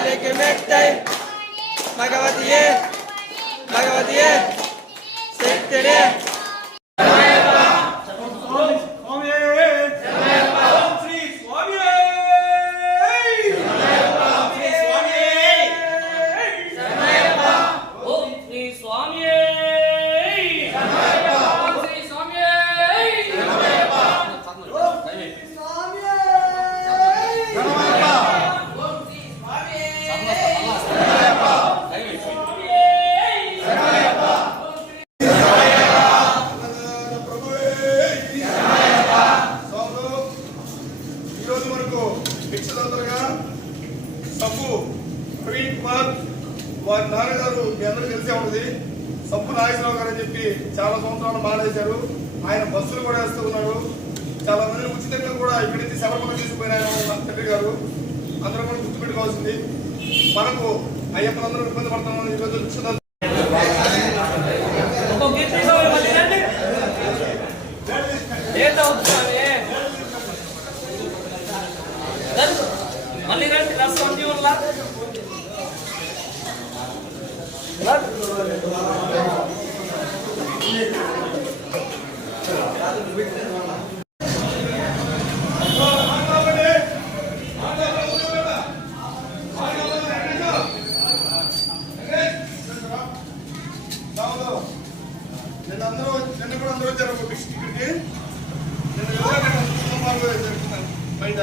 Heilige Mächte, Bhagavatiye, Bhagavatiye, Sektere, మనకు భిక్షదాతలుగా సబ్బు. ప్రవీణ్ కుమార్ వారి నాన్నగారు మీ అందరూ తెలిసే ఉంటుంది సబ్బు నాగేశ్వరరావు గారు అని చెప్పి చాలా సంవత్సరాలు మానేశారు. ఆయన బస్సులు కూడా వేస్తూ ఉన్నాడు చాలా మందిని ఉచితంగా కూడా ఇక్కడి నుంచి శబరిమల తీసుకుపోయిన ఆయన మన తండ్రి గారు. అందరూ కూడా గుర్తుపెట్టుకోవాల్సింది. మనకు అయ్యప్పలందరూ ఇబ్బంది పడుతున్నాం ఈరోజు మళ్ళీ రండి రాష్ట్రం వల్ల నిన్నందరూ నిన్న కూడా అందరూ వచ్చారు. ఒక డిస్ట్రిక్ట్కి నిన్న ఎవరైనా బయట.